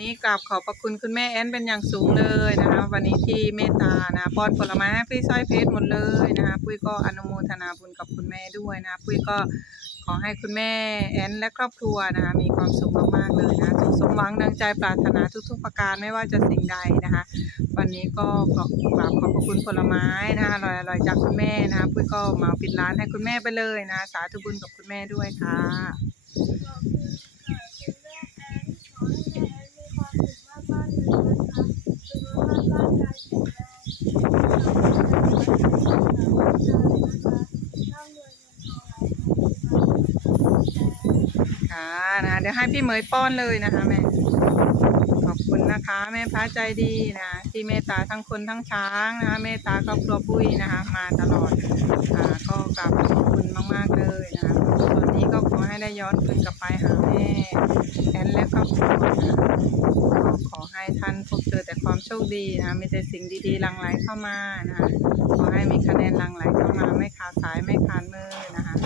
นี้กราบขอบพระคุณคุณแม่แอนเป็นอย่างสูงเลยนะคะวันนี้ที่เมตตานะป้อนผลไม้ให้พี่สร้อยเพชรหมดเลยนะคะปุ้ยก็อนุโมทนาบุญกับคุณแม่ด้วยนะปุ้ยก็ขอให้คุณแม่แอนและครอบครัวนะคะมีความสุขมากๆเลยนะสุขสมหวังดังใจปรารถนาทุก ๆ ประการไม่ว่าจะสิ่งใดนะคะ วันนี้ก็กราบขอบพระคุณผลไม้นะคะอร่อยๆจากคุณแม่นะคะปุ้ยก็มาปิดร้านให้คุณแม่ไปเลยนะ สาธุบุญกับคุณแม่ด้วยค่ะ ค่ะนะเดี๋ยวให้พี่เหมยป้อนเลยนะคะแม่ ขอบคุณนะคะ แม่พระใจดีนะที่เมตตาทั้งคนทั้งช้างนะคะเมตตาครอบครัวปุ้ยนะคะ มาตลอดอ่าก็กราบขอบคุณมาก ๆ เลยนะคะส่วนนี้ก็ ได้ย้อนคืนกลับไปหาแม่แอนและครอบครัวก็ขอให้ท่านพบเจอแต่ความโชคดีนะคะมีแต่สิ่งดีๆหลั่งไหลเข้ามานะคะขอให้มีคะแนนหลั่งไหลเข้ามาไม่ขาดสายไม่ขาดมือนะคะ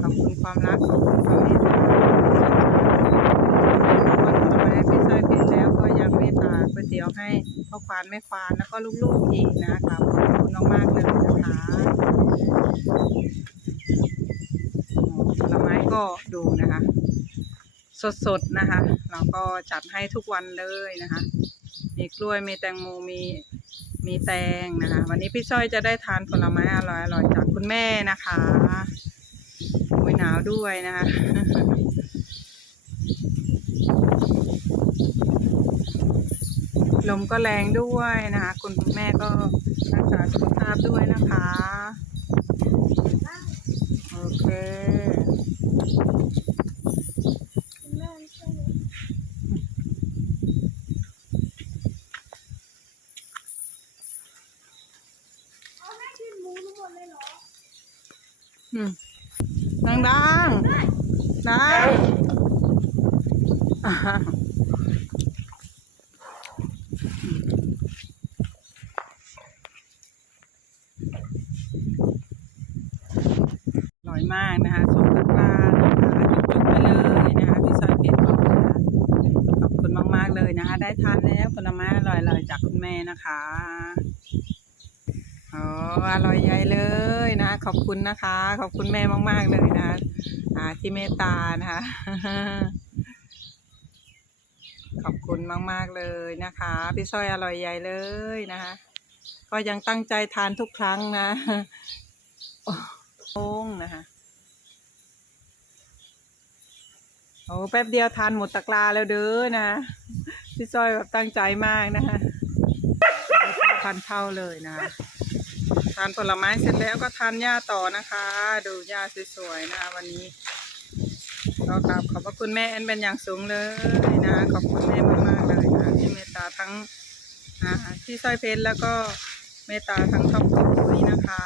ขอบคุณความรักขอบคุณความเมตตาวันต่อพี่สร้อยเพชรแล้วก็ยังเมตตาก๋วยเตี๋ยวให้พ่อควานแม่ควานแล้วก็ลูกๆอีกนะคะขอบคุณมากๆเลยนะคะ ก็ดูนะคะ สดๆนะคะ เราก็จัดให้ทุกวันเลยนะคะ มีกล้วยมีแตงโมมีมีแตงนะคะ วันนี้พี่สร้อยจะได้ทานผลไม้อร่อยๆจากคุณแม่นะคะโอ้ยหนาวด้วยนะคะลมก็แรงด้วยนะคะ คุณแม่ก็รักษาสุขภาพด้วยนะคะ โอเค คุณแม่ช่วยเอาแม่กินหมูทั้งหมืมดังดังดังอ่าอร่อยมากนะคะสมตะกร้านะคะจุกไปเลยนะคะพี่สายเพชรขอบคุณค่ะขอบคุณมาก ๆ เลยนะคะ ได้ทานแล้วผลไม้อร่อยๆจากคุณแม่นะคะ อ๋ออร่อยใหญ่เลยนะ ขอบคุณนะคะ ขอบคุณแม่มาก ๆ เลยนะอ่าที่เมตตานะคะ ขอบคุณมาก ๆ เลยนะคะ พี่ส้อยอร่อยใหญ่เลยนะคะก็ยังตั้งใจทานทุกครั้งนะโอ้งนะคะโอ้แป๊บเดียวทานหมดตะกร้าแล้วเด้อนะพี่ส้อยแบบตั้งใจมากนะคะทานเท่าเลยนะคะ ทานผลไม้เสร็จแล้วก็ทานหญ้าต่อนะคะ ดูหญ้าสวยๆนะวันนี้ก็กราบขอบพระคุณแม่แอนเป็นอย่างสูงเลยนะ ขอบคุณแม่มากๆเลยนะที่เมตตาทั้งที่สร้อยเพชรแล้วก็เมตตาทั้งครอบครัวนี้นะคะ